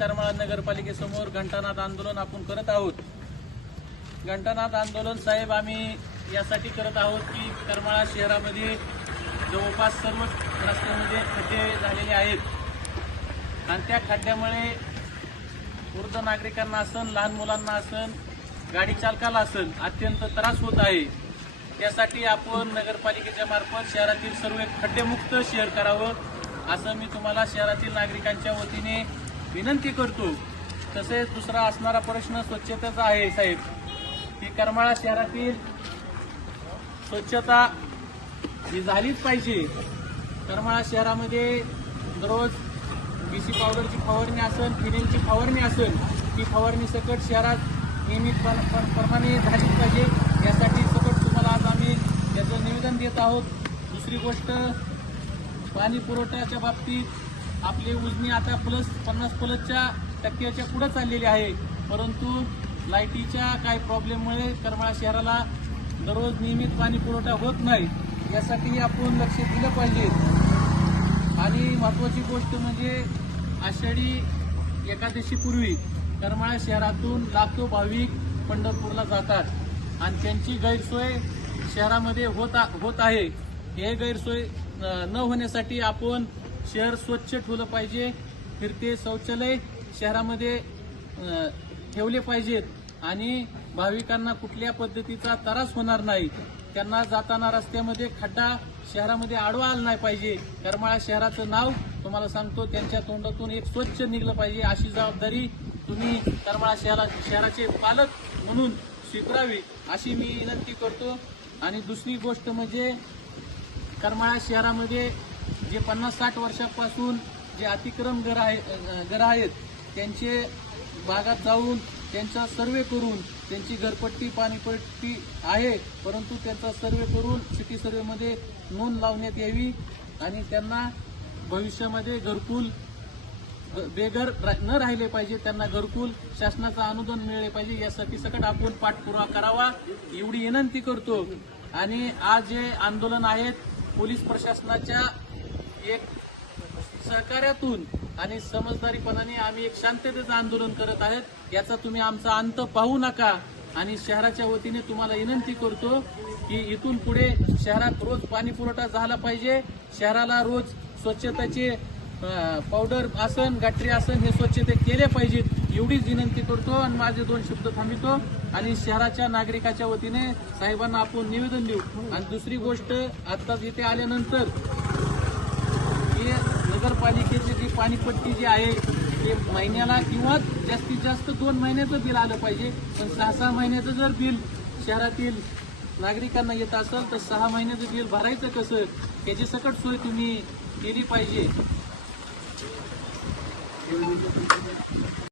करमाळा नगरपालिकेसमोर घंटानाद आंदोलन आपण करत आहोत. घंटानाद आंदोलन साहेब आम्ही यासाठी करत आहोत की करमाळा शहरामध्ये जवळपास सर्वच रस्त्यामध्ये खड्डे झालेले आहेत. आणि त्या खड्ड्यामुळे वृद्ध नागरिकांना असन लहान मुलांना असन गाडी चालकाला असन अत्यंत त्रास होत आहे. त्यासाठी आपण नगरपालिकेच्या मार्फत शहरातील सर्व खड्डेमुक्त शहर करावं असं मी तुम्हाला शहरातील नागरिकांच्या वतीने विनंती करतो. तसेच दुसरा असणारा प्रश्न स्वच्छतेचा आहे साहेब. की करमाळा शहरातील स्वच्छता ही झालीच पाहिजे. करमाळा शहरामध्ये दररोज बीसी पावडरची फवारणी असेल फिनेलची फवारणी असेल ती फवारणी सकट शहरात नियमित प्रमाणे झालीच पाहिजे. यासाठी सकट तुम्हाला आज आम्ही याचं निवेदन देत आहोत. दुसरी गोष्ट पाणी पुरवठ्याच्या बाबतीत आपली उजनी आता प्लस पन्नास प्लसच्या टक्क्याच्या पुढं चाललेली आहे. परंतु लाईटीच्या काही प्रॉब्लेममुळे करमाळा शहराला दररोज नियमित पाणी पुरवठा होत नाही यासाठी आपण लक्ष दिलं पाहिजे. आणि महत्त्वाची गोष्ट म्हणजे आषाढी एकादशीपूर्वी करमाळा शहरातून लाखो भाविक पंढरपूरला जातात आणि त्यांची गैरसोय शहरामध्ये होत होत आहे. हे गैरसोय न होण्यासाठी आपण शहर स्वच्छ ठेवलं पाहिजे. फिरते शौचालय शहरामध्ये ठेवले पाहिजेत. आणि भाविकांना कुठल्या पद्धतीचा त्रास होणार नाही. त्यांना जाताना रस्त्यामध्ये खड्डा शहरामध्ये आडवा आला नाही पाहिजे. करमाळा शहराचं नाव तुम्हाला सांगतो त्यांच्या तोंडातून एक स्वच्छ निघलं पाहिजे अशी जबाबदारी तुम्ही करमाळा शहरा शहराचे पालक म्हणून स्वीकारावी अशी मी विनंती करतो. आणि दुसरी गोष्ट म्हणजे करमाळा शहरामध्ये जे पन्नास साठ वर्षापासून जे अतिक्रम घर आहे घर घरं आहेत त्यांचे भागात जाऊन त्यांचा सर्वे करून त्यांची घरपट्टी पाणीपट्टी आहे परंतु त्यांचा सर्वे करून सिटी सर्वेमध्ये नोंद लावण्यात यावी आणि त्यांना भविष्यामध्ये घरकुल बेघर रा- न राहिले पाहिजे त्यांना घरकुल शासनाचं अनुदान मिळले पाहिजे यासाठी सकट आपण पाठपुरावा करावा एवढी विनंती करतो. आणि आज जे आंदोलन आहेत पोलीस प्रशासनाच्या एक सहकार्यातून आणि समजदारीपणाने आम्ही एक शांततेचं आंदोलन करत आहेत. याचा तुम्ही आमचा अंत पाहू नका. आणि शहराच्या वतीने तुम्हाला विनंती करतो की इथून पुढे शहरात रोज पाणी पुरवठा झाला पाहिजे. शहराला रोज स्वच्छतेचे पावडर आसन गटरी आसन हे स्वच्छते केले पाहिजेत. एवढीच विनंती करतो आणि माझे दोन शब्द थांबितो आणि शहराच्या नागरिकाच्या वतीने साहेबांना आपण निवेदन देऊ. आणि दुसरी गोष्ट आत्ताच इथे आल्यानंतर हे नगरपालिकेची जी पाणीपट्टी जी आहे ते महिन्याला किंवा जास्तीत जास्त दोन महिन्याचं बिल आलं पाहिजे. पण सहा सहा महिन्याचं जर बिल शहरातील नागरिकांना येत असेल तर सहा महिन्याचं बिल भरायचं कसं? याची सकट सोय तुम्ही केली पाहिजे.